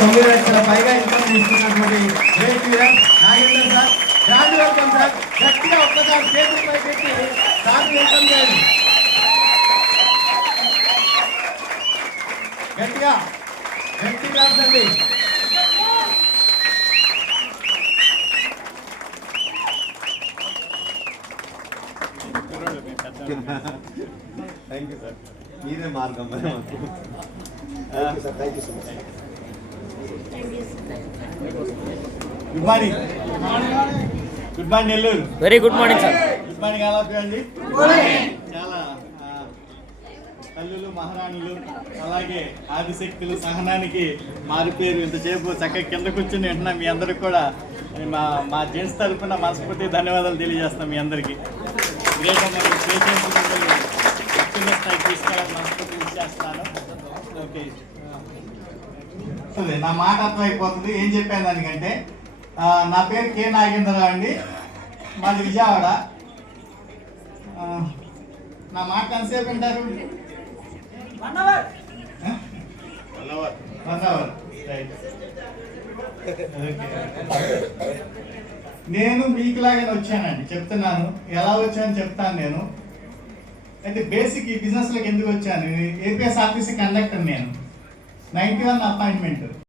9 లక్షల పైగా ఇన్కమ్ తీసుకున్నటువంటి great leader Nagendra sir. Grand welcome sir. గట్టిగా ఒక్కసారి చేతులు పైకెత్తి సార్ వెల్కమ్ చేయండి. గట్టిగా గట్టిగా అండి. Thank you sir. మీరే మార్గం. Good morning. Good morning Nellore. Very good morning sir. Good morning all of you అండి. చాలా తల్లులు మహారాణులు అలాగే ఆదిశక్తులు సహనానికి మారిపోయారు. ఇంతసేపు చక్కగా కింద కూర్చుని వింటున్నా. మీ అందరికి కూడా మా జెంట్స్ తరఫున మనస్ఫూర్తి ధన్యవాదాలు తెలియజేస్తాం మీ అందరికీ. గ్రేట్ అత్యున్న స్థాయికి తీసుకోవాలని మనస్ఫూర్తి ఇచ్చేస్తున్నాను. ఓకే, నా మాట అర్థమైపోతుంది ఏం చెప్పాను దానికంటే. నా పేరు కే నాగేంద్రరావు అండి, మాది విజయవాడ. నా మాట ఎంతసేపు వింటారు? 1 అవర్. రైట్. నేను మీకులాగానే వచ్చానండి, చెప్తున్నాను. ఎలా వచ్చాను చెప్తాను నేను. అయితే బేసిక్ ఈ బిజినెస్లోకి ఎందుకు వచ్చాను? ఏపీఎస్ఆర్టీసీ కండక్టర్ నేను. 91 అపాయింట్మెంట్.